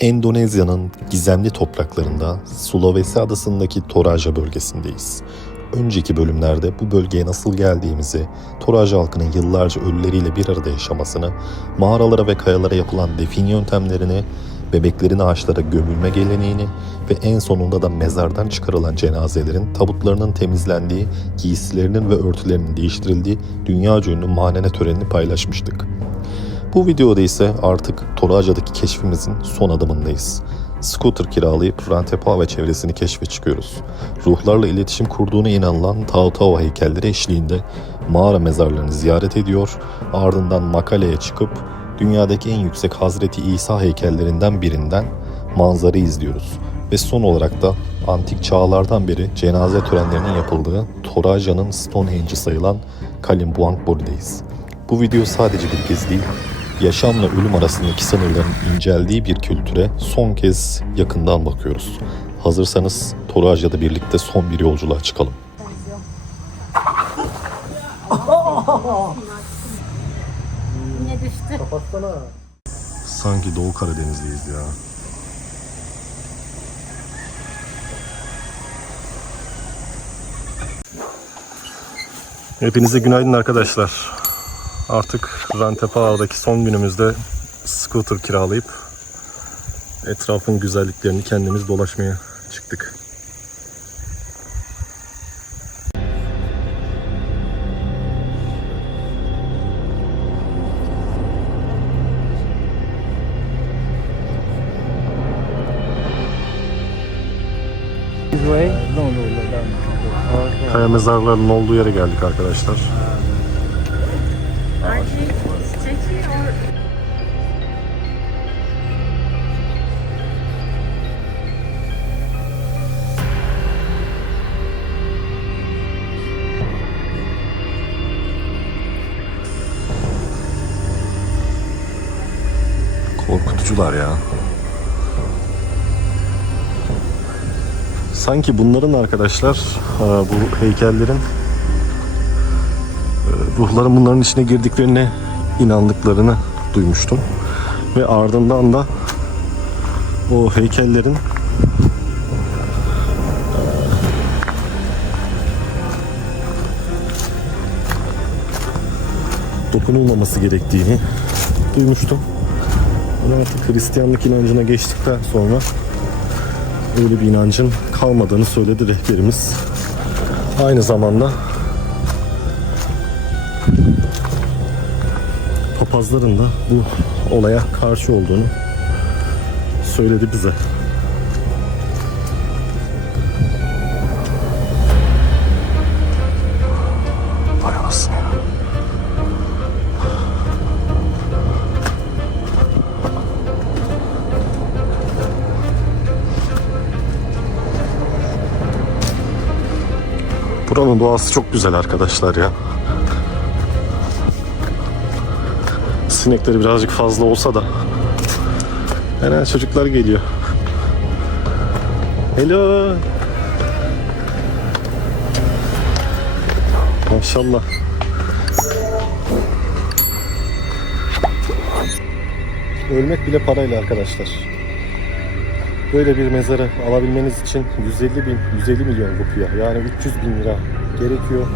Endonezya'nın gizemli topraklarında Sulawesi adasındaki Toraja bölgesindeyiz. Önceki bölümlerde bu bölgeye nasıl geldiğimizi, Toraja halkının yıllarca ölüleriyle bir arada yaşamasını, mağaralara ve kayalara yapılan defin yöntemlerini, bebeklerin ağaçlara gömülme geleneğini ve en sonunda da mezardan çıkarılan cenazelerin tabutlarının temizlendiği, giysilerinin ve örtülerinin değiştirildiği dünya ünlü manene törenini paylaşmıştık. Bu videoda ise artık Toraca'daki keşfimizin son adımındayız. Scooter kiralayıp Rantepa ve çevresini keşfe çıkıyoruz. Ruhlarla iletişim kurduğuna inanılan Tao Tao heykelleri eşliğinde mağara mezarlarını ziyaret ediyor, ardından Makale'ye çıkıp dünyadaki en yüksek Hazreti İsa heykellerinden birinden manzarayı izliyoruz. Ve son olarak da antik çağlardan beri cenaze törenlerinin yapıldığı Toraca'nın Stonehenge'i sayılan Kalimbuangboru'dayız. Bu video sadece bir gezi değil, yaşamla ölüm arasındaki sınırların inceldiği bir kültüre son kez yakından bakıyoruz. Hazırsanız Toraca'da birlikte son bir yolculuğa çıkalım. Yine düştü. Sanki Doğu Karadeniz'deyiz ya. Hepinize günaydın arkadaşlar. Artık Rantepa Ağa'daki son günümüzde scooter kiralayıp etrafın güzelliklerini kendimiz dolaşmaya çıktık. Kaya mezarlarının olduğu yere geldik arkadaşlar. Korkutucular ya. Sanki bunların arkadaşlar e, bu heykellerin ruhların bunların içine girdiklerine inandıklarını duymuştum. Ve ardından da o heykellerin e, dokunulmaması gerektiğini duymuştum. Ama artık Hristiyanlık inancına geçtikten sonra öyle bir inancın kalmadığını söyledi rehberimiz. Aynı zamanda papazların da bu olaya karşı olduğunu söyledi bize. Buranın doğası çok güzel arkadaşlar ya. Sinekleri birazcık fazla olsa da. Hemen çocuklar geliyor. Hello. Maşallah. Ölmek bile parayla arkadaşlar. Böyle bir mezarı alabilmeniz için 150 bin, 150 milyon rupiya yani 300 bin lira gerekiyor.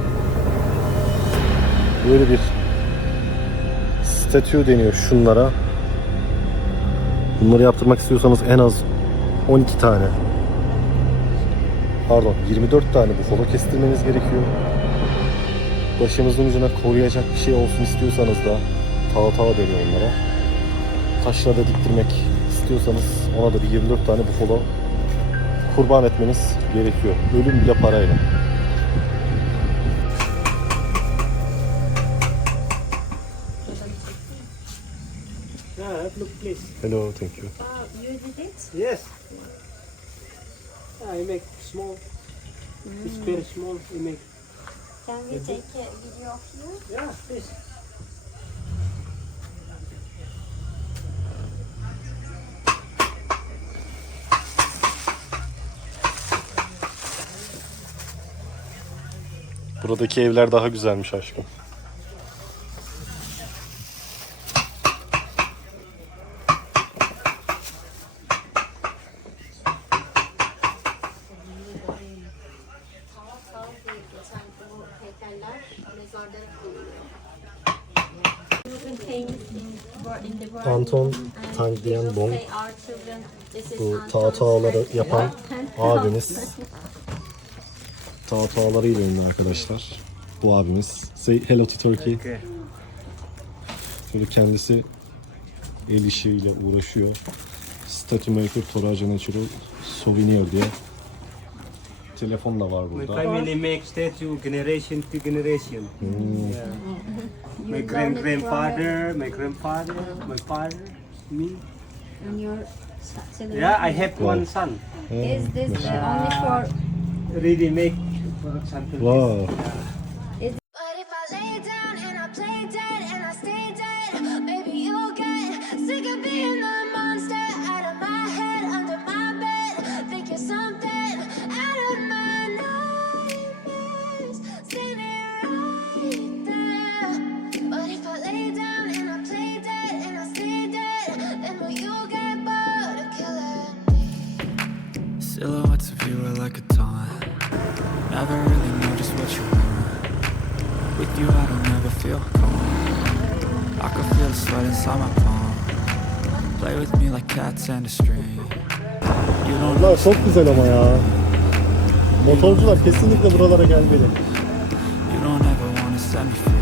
Böyle bir statü deniyor şunlara. Bunları yaptırmak istiyorsanız en az 12 tane pardon 24 tane bufalo kestirmeniz gerekiyor. Başımızın ucuna koruyacak bir şey olsun istiyorsanız da tava tava deniyor onlara. Taşla da diktirmek istiyorsanız ona da bir 24 tane bufalo kurban etmeniz gerekiyor. Ölüm bile parayla. Look please. Hello, thank you. uh, you did it? Yes. Yeah, I make small. It's very small. You make. Can we take a video of you? Yeah, please. Buradaki evler daha güzelmiş aşkım. Anton Tangdian Bong. Bu tahtaları yapan abimiz. Tahtalarıyla ünlü arkadaşlar. Bu abimiz. Say hello to Turkey. Şöyle kendisi el işiyle uğraşıyor. Statue Maker Toraja Natural Souvenir diye. Telefon da var My burada. family makes statue generation to generation. Yeah. My grand grandfather, my grandfather, my father, me. And your Yeah, I have one son. Is this only for Really make, for example. Wow. But can feel the sweat inside my palm. Play with me like cats and a string. You don't Bunlar çok güzel ama ya. Motorcular kesinlikle buralara gelmeli. You don't ever wanna set me free.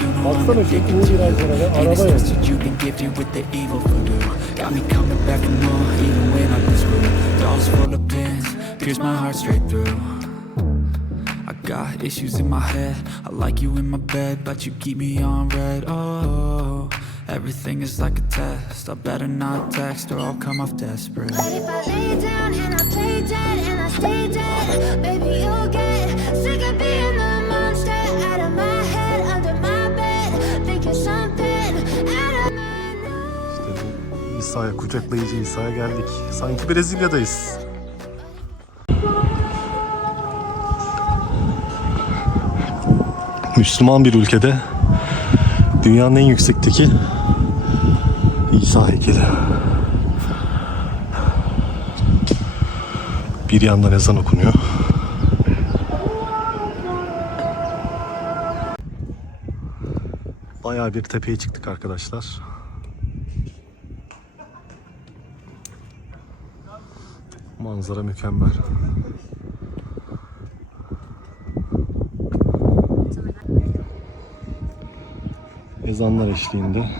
You know I'm Baksana şu addicted U to virajlara ve araba yok. you can gifted with the evil voodoo. Got me coming back for more, even when I've been screwed. Dolls full of pins, pierce my heart straight through. I got issues in my head. I like you in my bed, but you keep me on red. Oh, everything is like a test. I better not text or I'll come off desperate. But if I lay down and I play dead and I stay dead, maybe you'll get sick of being the monster out of my head, under my bed. Think you're something out of my nose. İsa'ya, kucaklayıcı İsa'ya geldik. Sanki Brezilya'dayız. Müslüman bir ülkede dünyanın en yüksekteki İsa heykeli. Bir yandan ezan okunuyor. Bayağı bir tepeye çıktık arkadaşlar. Manzara mükemmel. Ezanlar eşliğinde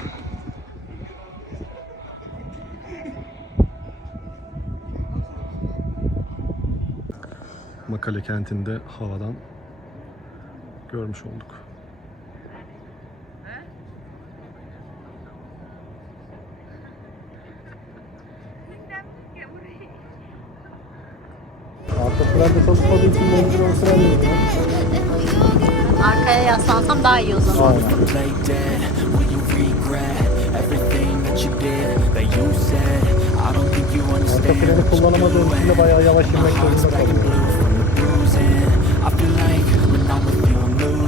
Makale kentinde havadan görmüş olduk. Arka planda çalışmadığı için mecbur oturamıyorum. arkaya yaslansam daha iyi o zaman. Aynen. Arka freni kullanamadığım için de bayağı yavaş inmek zorunda kalıyorum.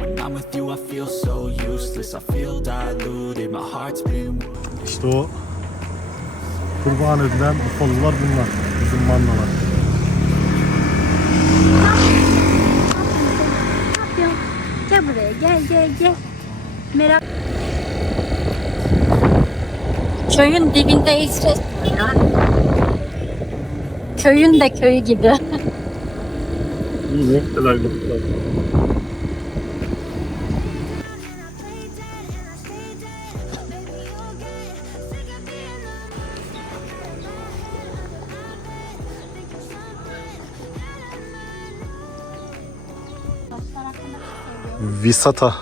When I'm with you, I feel so useless. I feel diluted. My heart's been. İşte o kurban edilen Urfalılar bunlar. Bizim mannalar. Gel buraya gel gel gel. Merak. Köyün dibindeyiz resmen. Köyün de köyü gibi. İyi ne kadar güzel. Visata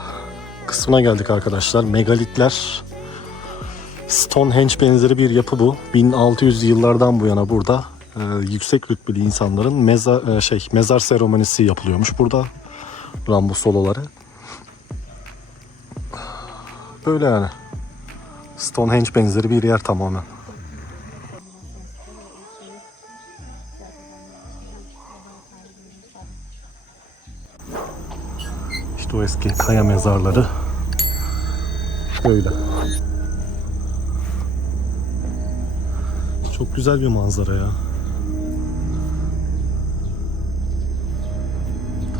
kısmına geldik arkadaşlar. Megalitler. Stonehenge benzeri bir yapı bu. 1600 yıllardan bu yana burada e, yüksek rütbeli insanların mezar e, şey mezar seremonisi yapılıyormuş burada. Rambo soloları. Böyle yani. Stonehenge benzeri bir yer tamamen. O eski kaya mezarları. Böyle. Çok güzel bir manzara ya.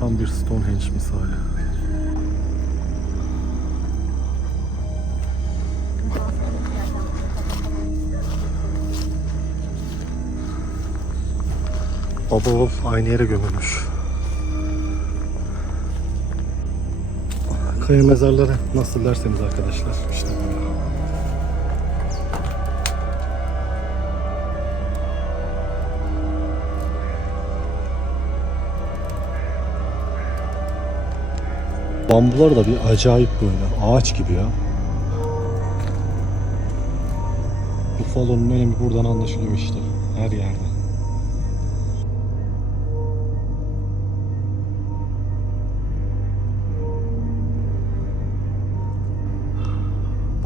Tam bir Stonehenge misali. Baba of aynı yere gömülmüş. Kaya mezarları nasıl derseniz arkadaşlar işte. Bambular da bir acayip böyle ağaç gibi ya. Buffalo'nun önemi buradan anlaşılıyor işte her yerde.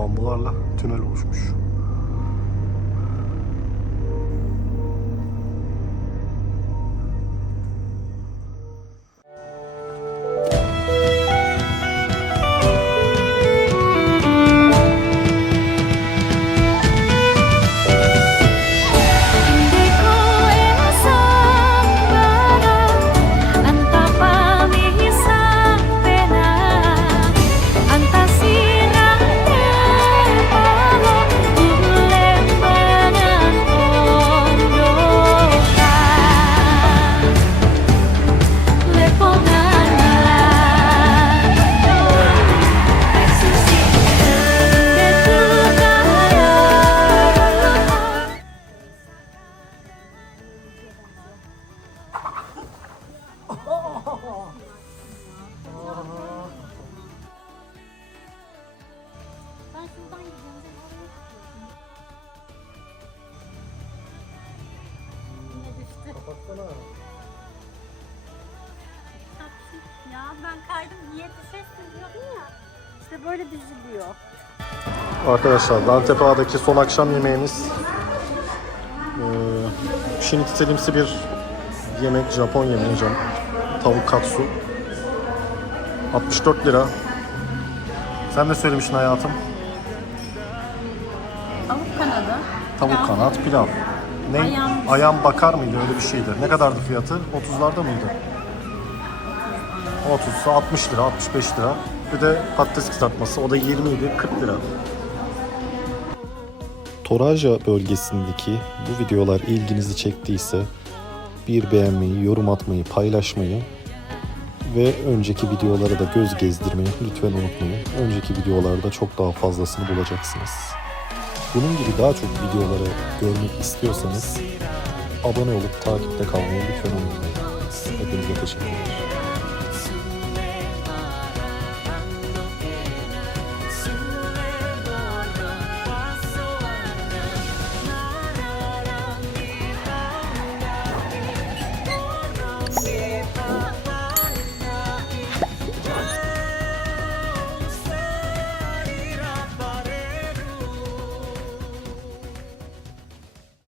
Bambularla tünel oluşmuş. Arkadaşlar Dantepe Ağa'daki son akşam yemeğimiz ee, şinitselimsi bir yemek, Japon yemeği hocam. Tavuk katsu. 64 lira. Sen ne söylemiştin hayatım? Tavuk kanadı. Tavuk kanat, pilav. Ne? Ayam. Ayam bakar mıydı? Öyle bir şeydi. Ne kadardı fiyatı? 30'larda mıydı? 30 60 lira, 65 lira. Bir de patates kızartması. O da 20 idi, 40 lira. Toraja bölgesindeki bu videolar ilginizi çektiyse bir beğenmeyi, yorum atmayı, paylaşmayı ve önceki videolara da göz gezdirmeyi lütfen unutmayın. Önceki videolarda çok daha fazlasını bulacaksınız. Bunun gibi daha çok videoları görmek istiyorsanız abone olup takipte kalmayı lütfen unutmayın. Hepinize teşekkürler.